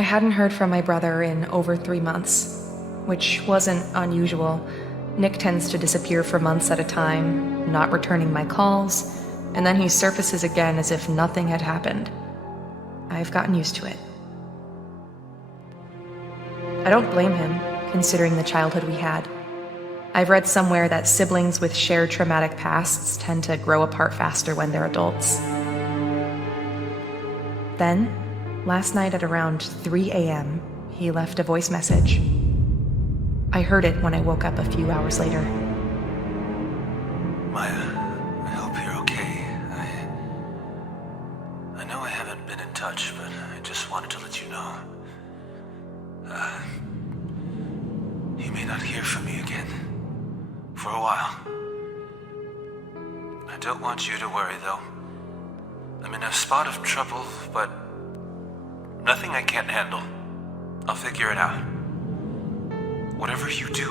I hadn't heard from my brother in over 3 months, which wasn't unusual. Nick tends to disappear for months at a time, not returning my calls, and then he surfaces again as if nothing had happened. I've gotten used to it. I don't blame him, considering the childhood we had. I've read somewhere that siblings with shared traumatic pasts tend to grow apart faster when they're adults. Then, last night at around 3 a.m., he left a voice message. I heard it when I woke up a few hours later. Maya, I hope you're okay. I know I haven't been in touch, but I just wanted to let you know. You may not hear from me again. For a while. I don't want you to worry, though. I'm in a spot of trouble, but nothing I can't handle. I'll figure it out. Whatever you do,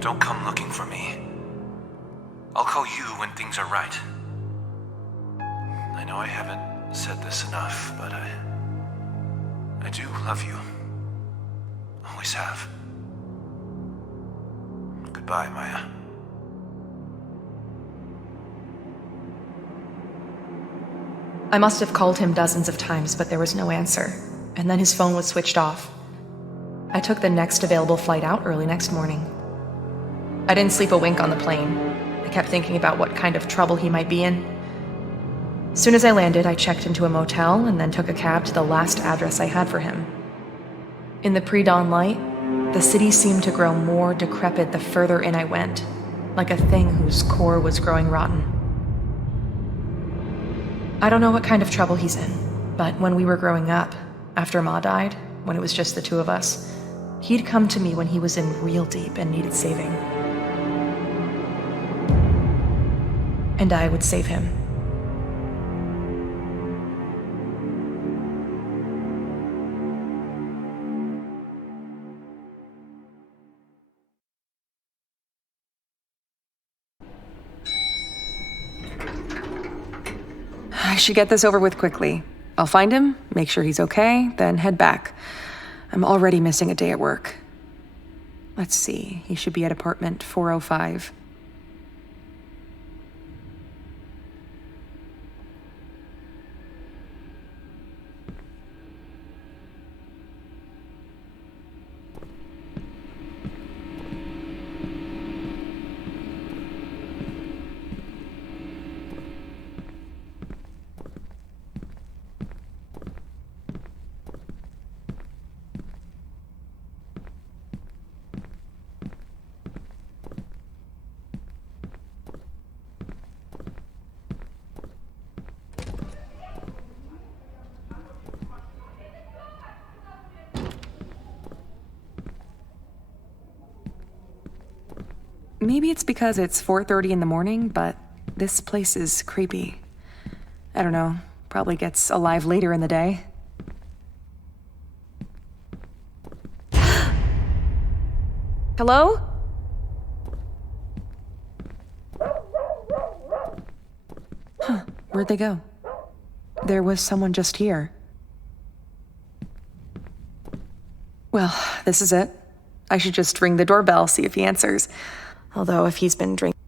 don't come looking for me. I'll call you when things are right. I know I haven't said this enough, but I do love you. Always have. Goodbye, Maya. I must have called him dozens of times, but there was no answer, and then his phone was switched off. I took the next available flight out early next morning. I didn't sleep a wink on the plane. I kept thinking about what kind of trouble he might be in. As soon as I landed, I checked into a motel and then took a cab to the last address I had for him. In the pre-dawn light, the city seemed to grow more decrepit the further in I went, like a thing whose core was growing rotten. I don't know what kind of trouble he's in, but when we were growing up, after Ma died, when it was just the two of us, he'd come to me when he was in real deep and needed saving. And I would save him. I should get this over with quickly. I'll find him, make sure he's okay, then head back. I'm already missing a day at work. Let's see, he should be at apartment 405. Maybe it's because it's 4:30 in the morning, but this place is creepy. I don't know, probably gets alive later in the day. Hello? Huh, where'd they go? There was someone just here. Well, this is it. I should just ring the doorbell, see if he answers. Although if he's been drinking...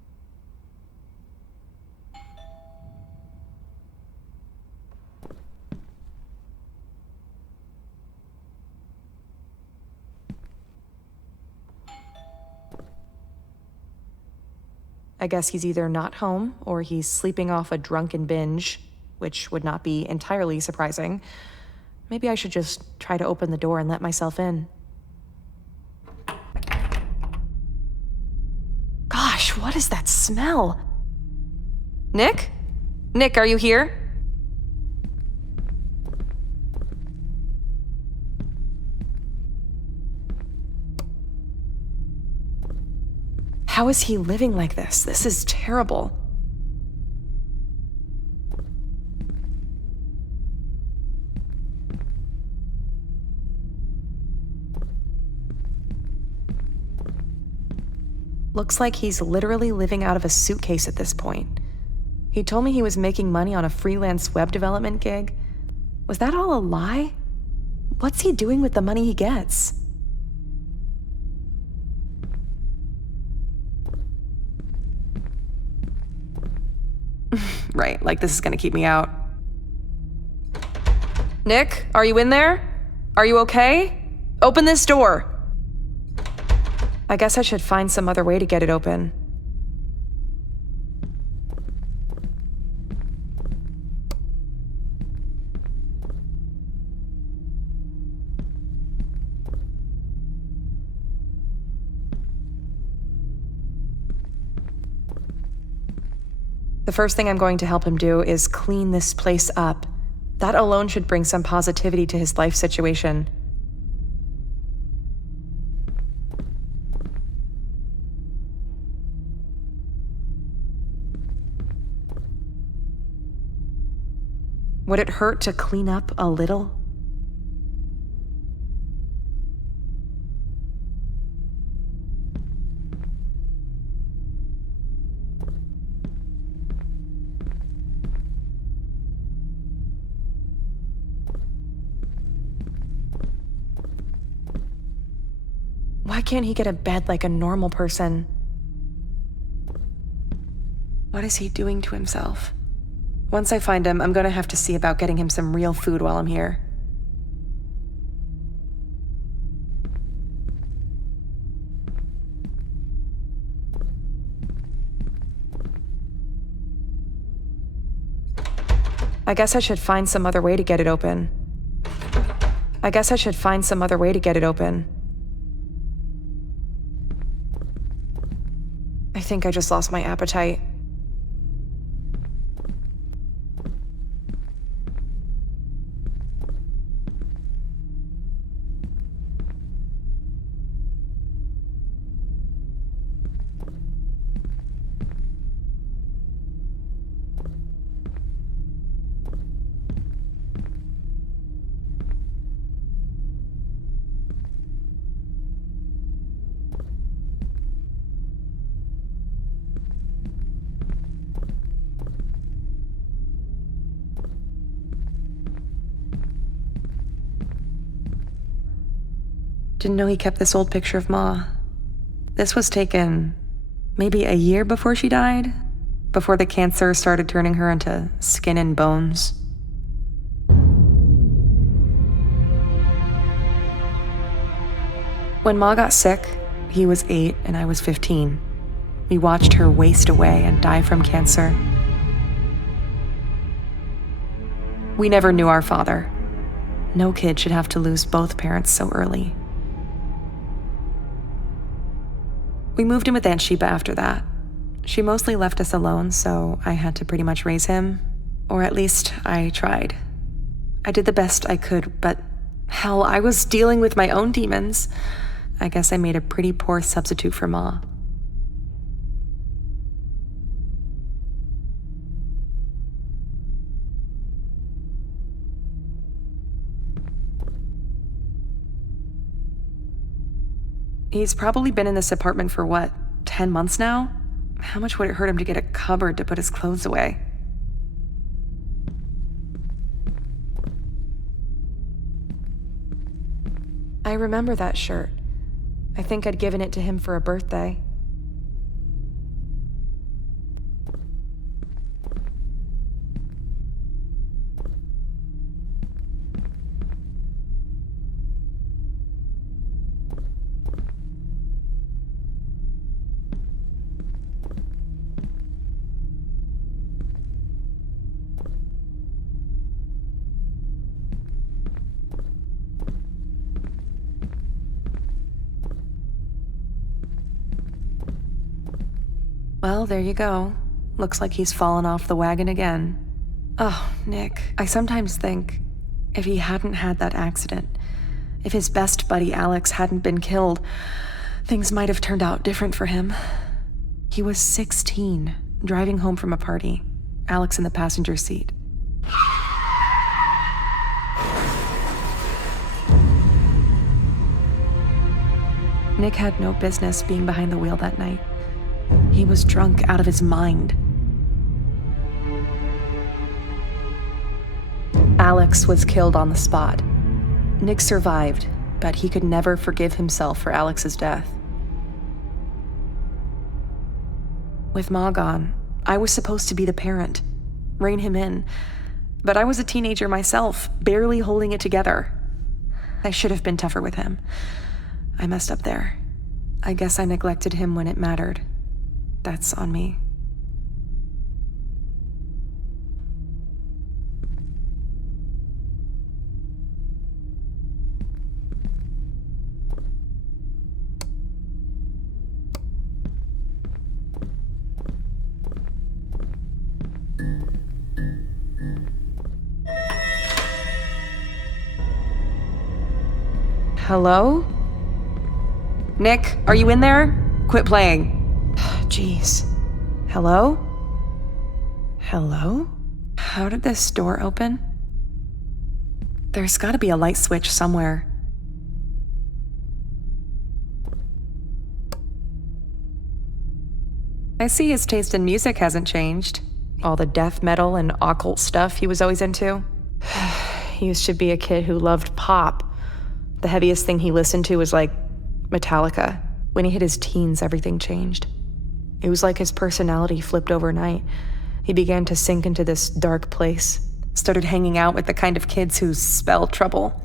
I guess he's either not home, or he's sleeping off a drunken binge, which would not be entirely surprising. Maybe I should just try to open the door and let myself in. Gosh, what is that smell? Nick? Nick, are you here? How is he living like this? This is terrible. Looks like he's literally living out of a suitcase at this point. He told me he was making money on a freelance web development gig. Was that all a lie? What's he doing with the money he gets? Right, like this is gonna keep me out. Nick, are you in there? Are you okay? Open this door! I guess I should find some other way to get it open. The first thing I'm going to help him do is clean this place up. That alone should bring some positivity to his life situation. Would it hurt to clean up a little? Why can't he get a bed like a normal person? What is he doing to himself? Once I find him, I'm gonna have to see about getting him some real food while I'm here. I guess I should find some other way to get it open. I think I just lost my appetite. Didn't know he kept this old picture of Ma. This was taken maybe a year before she died, before the cancer started turning her into skin and bones. When Ma got sick, he was 8 and I was 15. We watched her waste away and die from cancer. We never knew our father. No kid should have to lose both parents so early. We moved in with Aunt Sheba after that. She mostly left us alone, so I had to pretty much raise him. Or at least I tried. I did the best I could, but hell, I was dealing with my own demons. I guess I made a pretty poor substitute for Ma. He's probably been in this apartment for what, 10 months now? How much would it hurt him to get a cupboard to put his clothes away? I remember that shirt. I think I'd given it to him for a birthday. Well, there you go. Looks like he's fallen off the wagon again. Oh, Nick, I sometimes think if he hadn't had that accident, if his best buddy Alex hadn't been killed, things might have turned out different for him. He was 16, driving home from a party, Alex in the passenger seat. Nick had no business being behind the wheel that night. He was drunk out of his mind. Alex was killed on the spot. Nick survived, but he could never forgive himself for Alex's death. With Ma gone, I was supposed to be the parent, rein him in, but I was a teenager myself, barely holding it together. I should have been tougher with him. I messed up there. I guess I neglected him when it mattered. That's on me. Hello? Nick, are you in there? Quit playing. Jeez. Hello? Hello? How did this door open? There's gotta be a light switch somewhere. I see his taste in music hasn't changed. All the death metal and occult stuff he was always into. He used to be a kid who loved pop. The heaviest thing he listened to was like Metallica. When he hit his teens, everything changed. It was like his personality flipped overnight. He began to sink into this dark place, started hanging out with the kind of kids who spell trouble,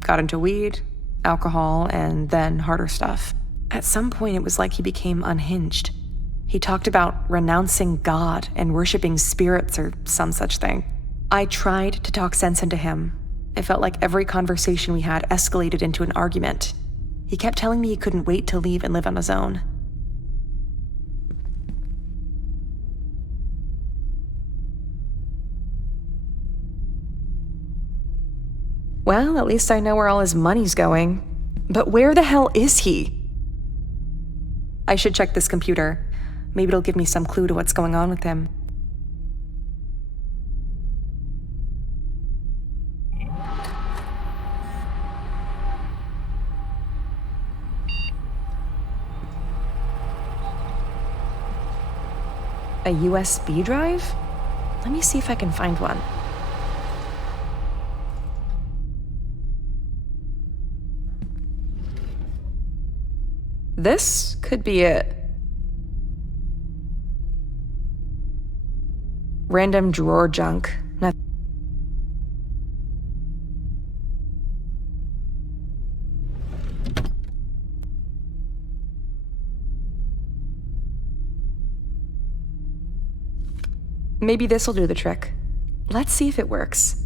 got into weed, alcohol, and then harder stuff. At some point, it was like he became unhinged. He talked about renouncing God and worshiping spirits or some such thing. I tried to talk sense into him. It felt like every conversation we had escalated into an argument. He kept telling me he couldn't wait to leave and live on his own. Well, at least I know where all his money's going. But where the hell is he? I should check this computer. Maybe it'll give me some clue to what's going on with him. A USB drive? Let me see if I can find one. This could be it. Random drawer junk. Maybe this'll do the trick. Let's see if it works.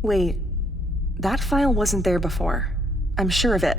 Wait, that file wasn't there before. I'm sure of it.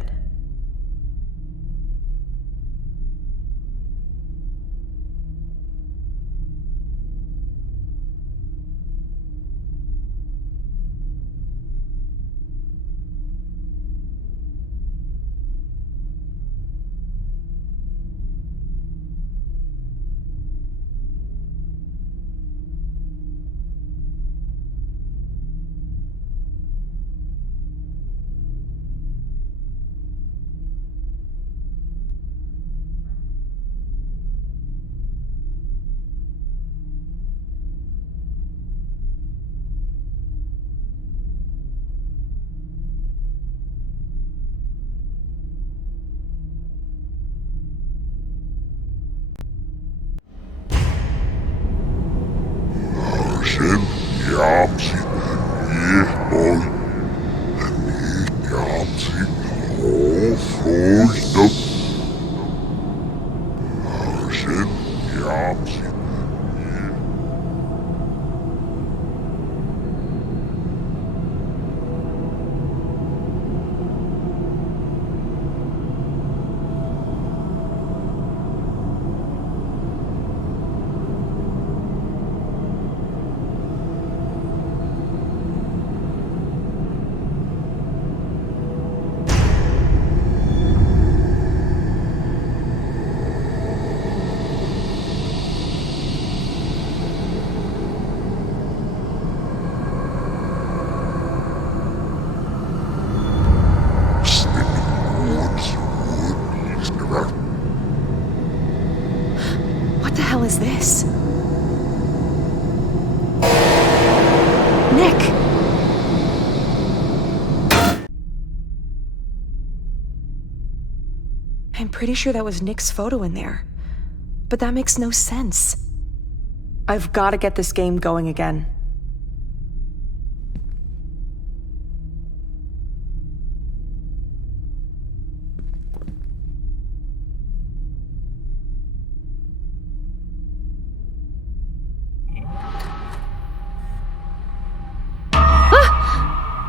What the hell is this? Nick! I'm pretty sure that was Nick's photo in there. But that makes no sense. I've got to get this game going again.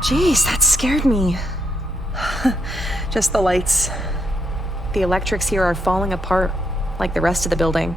Jeez, that scared me. Just the lights. The electrics here are falling apart, like the rest of the building.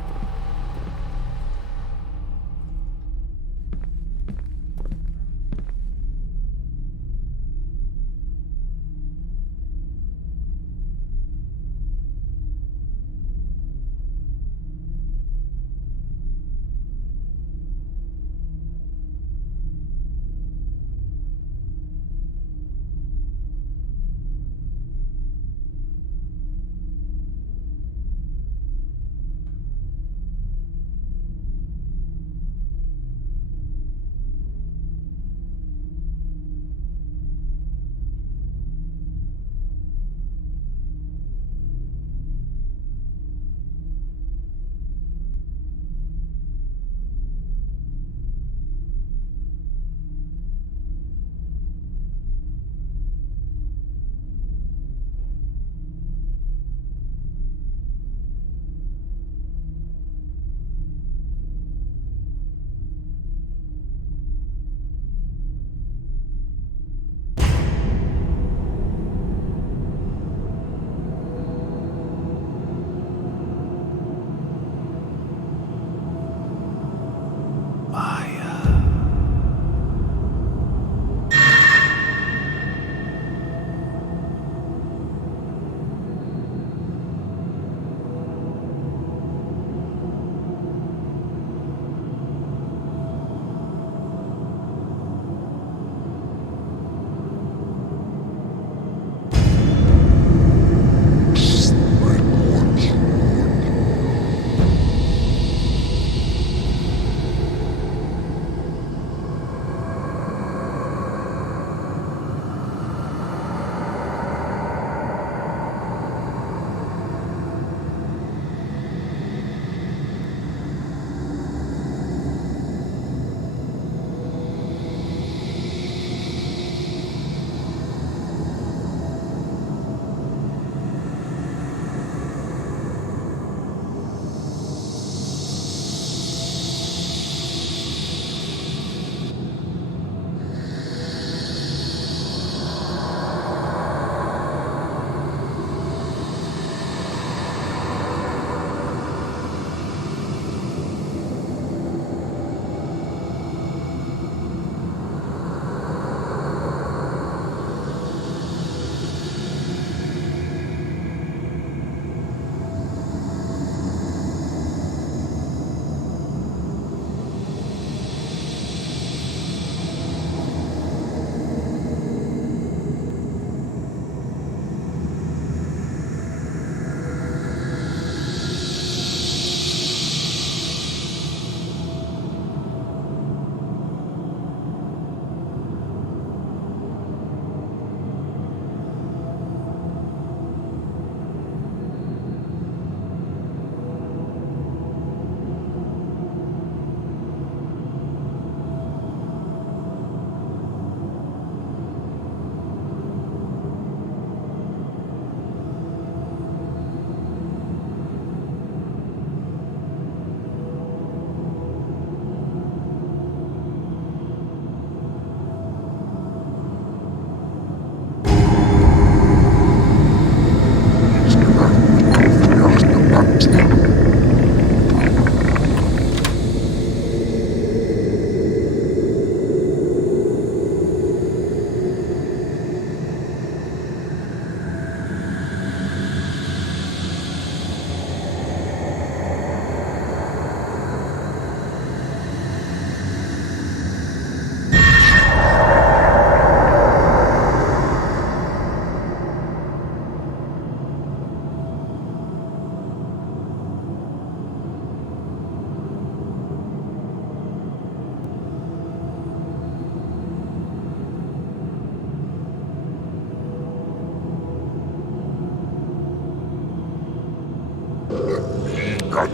Maya,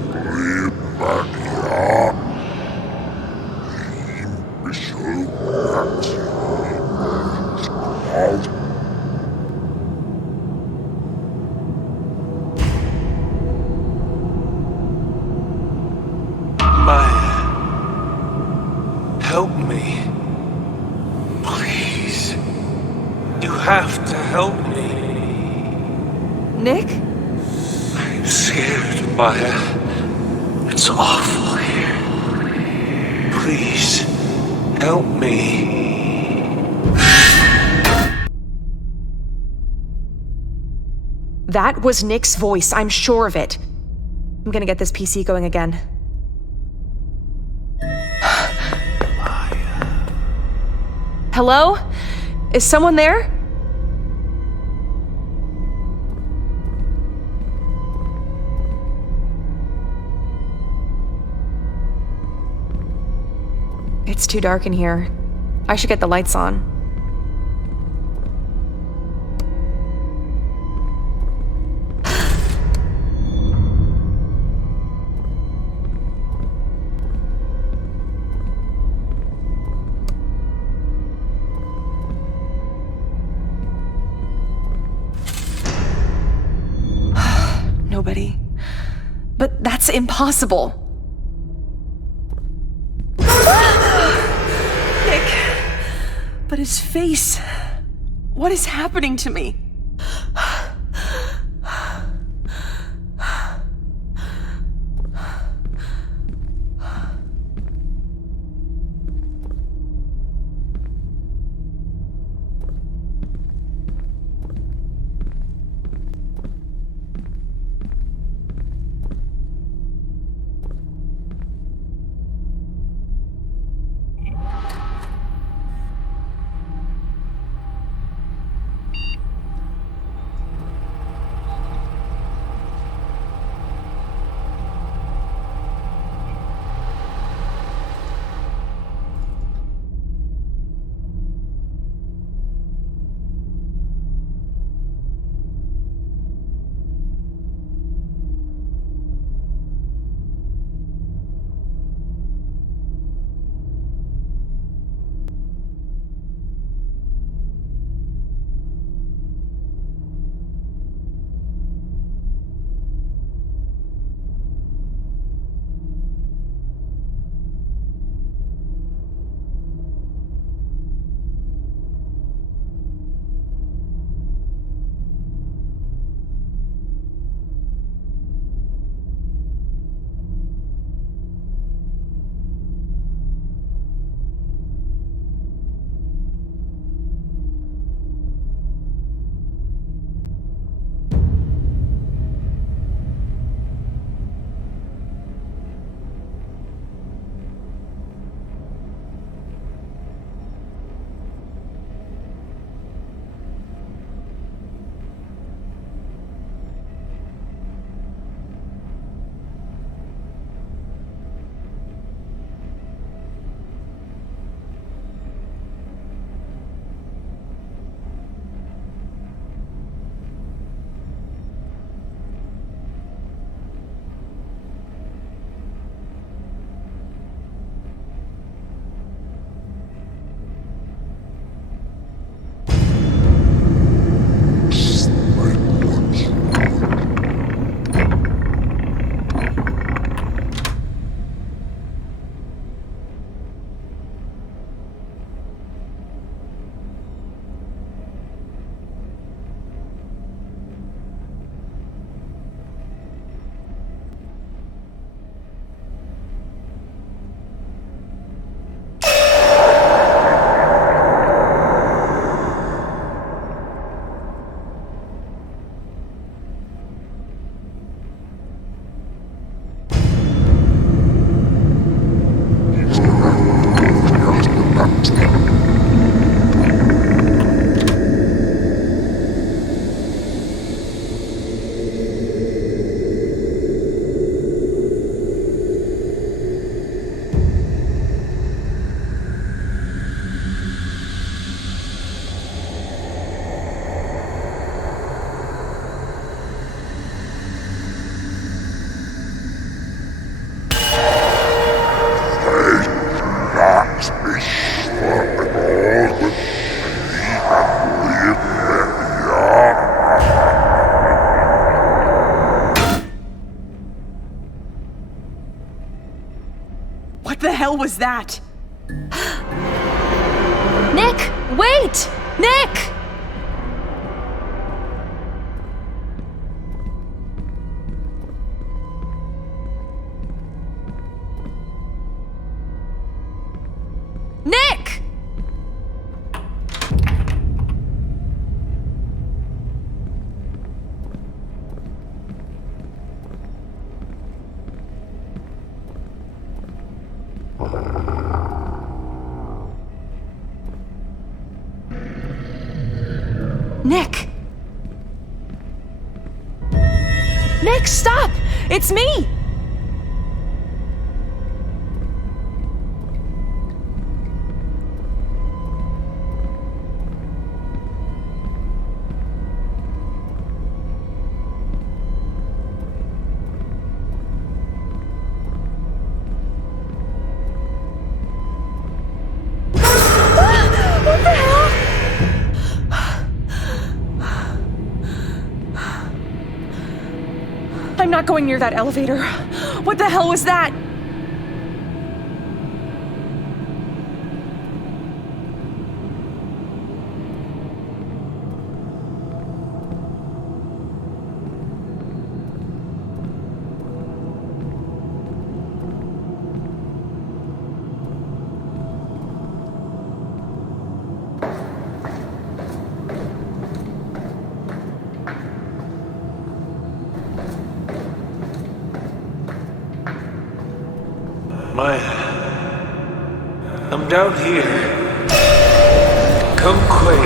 help me. Please. You have to help me. Nick? I'm scared, Maya. It's awful here. Please, help me. That was Nick's voice, I'm sure of it. I'm gonna get this PC going again. Hello? Is someone there? It's too dark in here. I should get the lights on. Nobody. But that's impossible. Nick. But his face. What is happening to me? hell was that? Nick! Wait! Nick! Nick! Nick! Nick, stop! It's me! I'm not going near that elevator. What the hell was that? Maya, I'm down here. Come quick.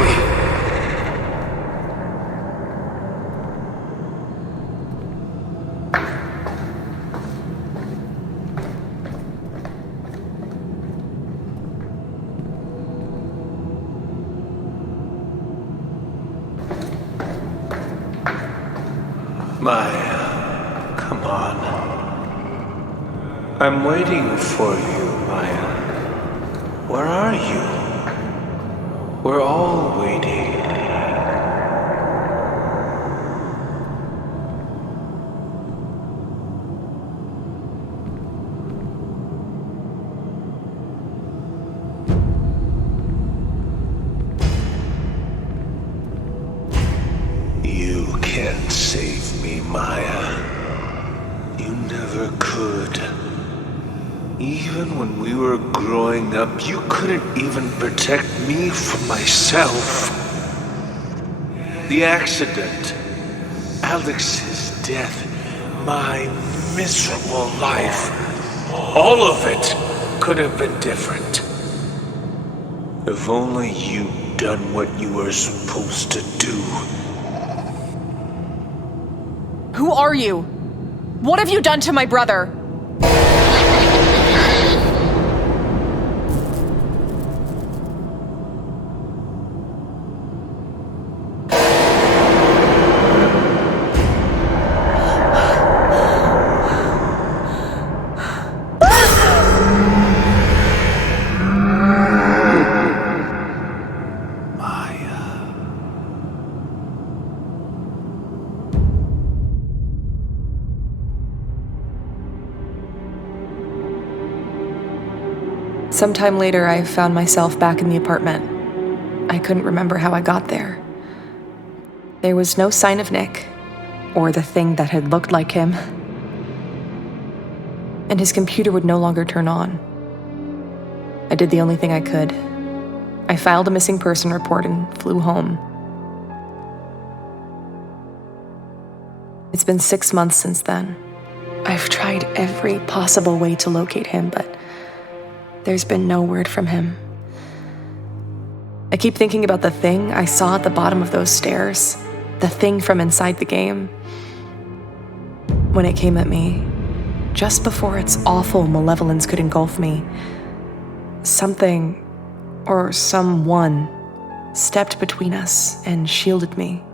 Maya, come on. I'm waiting for you, Maya. Where are you? We're all waiting. You can't save me, Maya. You never could. Even when we were growing up, you couldn't even protect me from myself. The accident, Alex's death, my miserable life, all of it could have been different. If only you'd done what you were supposed to do. Who are you? What have you done to my brother? Sometime later, I found myself back in the apartment. I couldn't remember how I got there. There was no sign of Nick, or the thing that had looked like him. And his computer would no longer turn on. I did the only thing I could. I filed a missing person report and flew home. It's been 6 months since then. I've tried every possible way to locate him, but there's been no word from him. I keep thinking about the thing I saw at the bottom of those stairs, the thing from inside the game. When it came at me, just before its awful malevolence could engulf me, something or someone stepped between us and shielded me.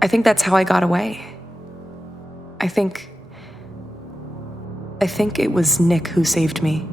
I think that's how I got away. I think it was Nick who saved me.